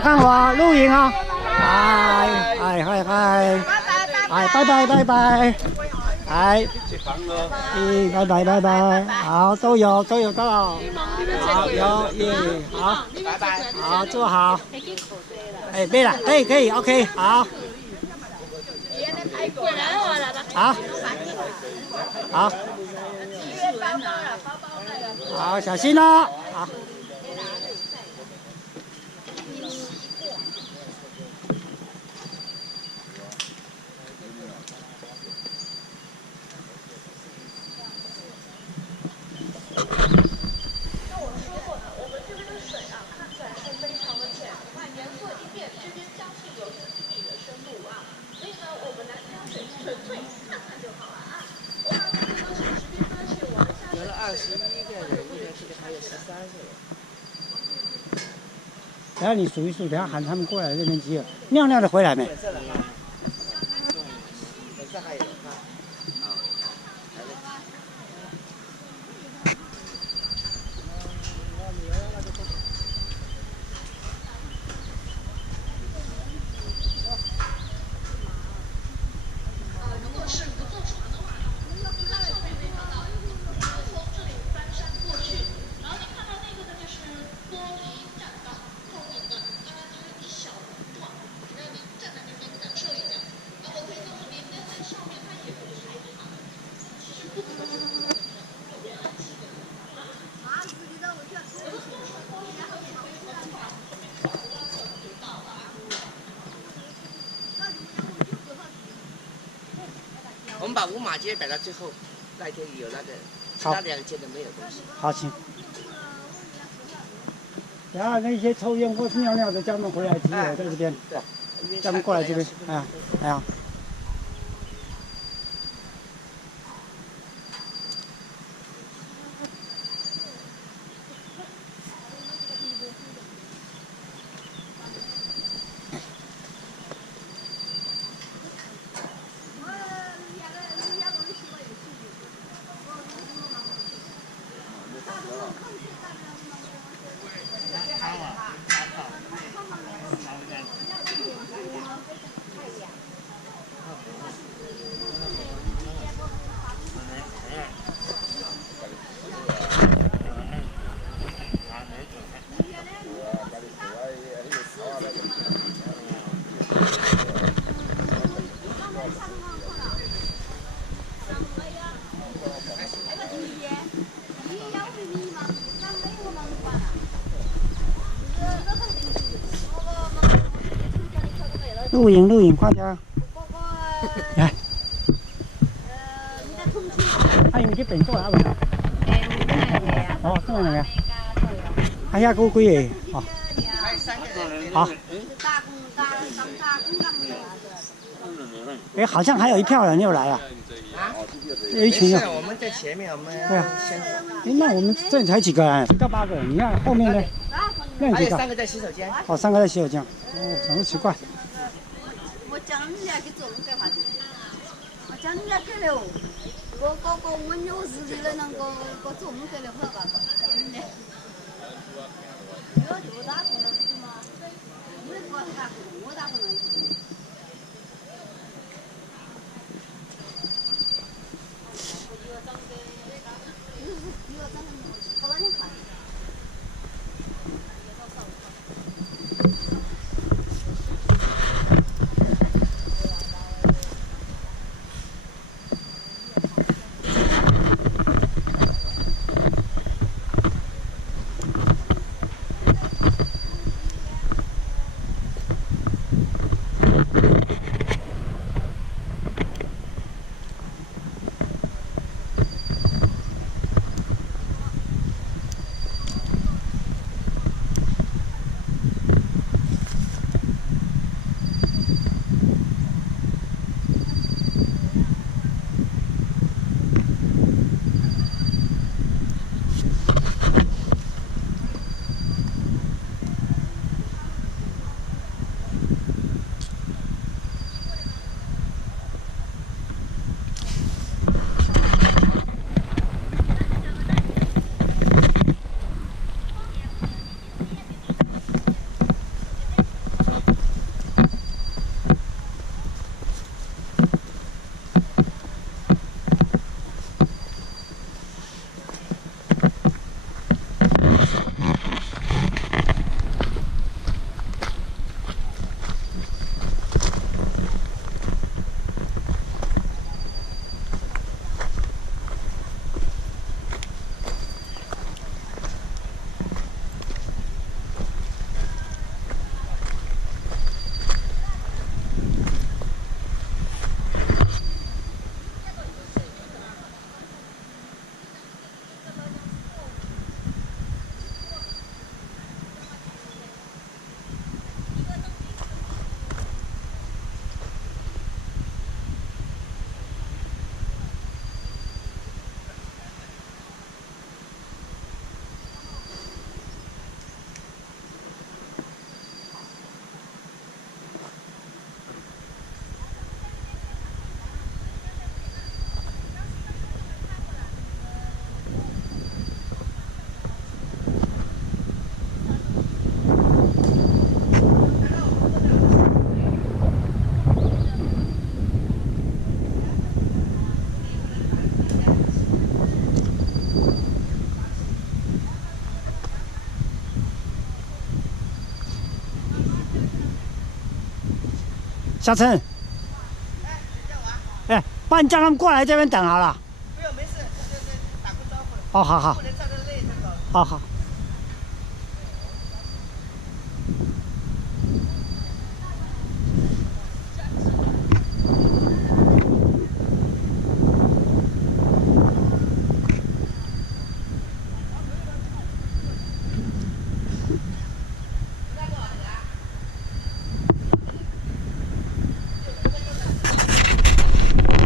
看我，录影啊！嗨，拜拜，哎，拜拜，好，都有到，好有耶，好，拜拜，好，坐好，哎，对了，可以，OK， 好，好，小心哦，好。等下你数一数，等下喊他们过来这边集合。尿的回来没？我们把五马街摆到最后，那天有那个，其他两间的没有东西。好，请。然后那些抽烟或是尿的，叫他们回来集合在这边，对，叫他们过来这边，哎呀。录影，快点！来。用啲病多啊，咪？哦，真係咪啊？哎呀，嗰幾嘢，哦，好。哎，好像还有一票人又来了。有一群人。我们在前面，我们对啊。哎，那我们这里才几个人？不到8个人。你看后面呢？那还有3个在洗手间。哦，3个在洗手间。哦，怎么奇怪？我叫人家去做弄干嘛的？我叫人家给了，我有事的了，我做弄给了好吧？叫人家。有就打工了是吗？我是打工，我打工了。小陈，哎，不然叫他们过来这边等好了。没有，没事，这打个招呼了。哦，好好。不能站在那里，好好。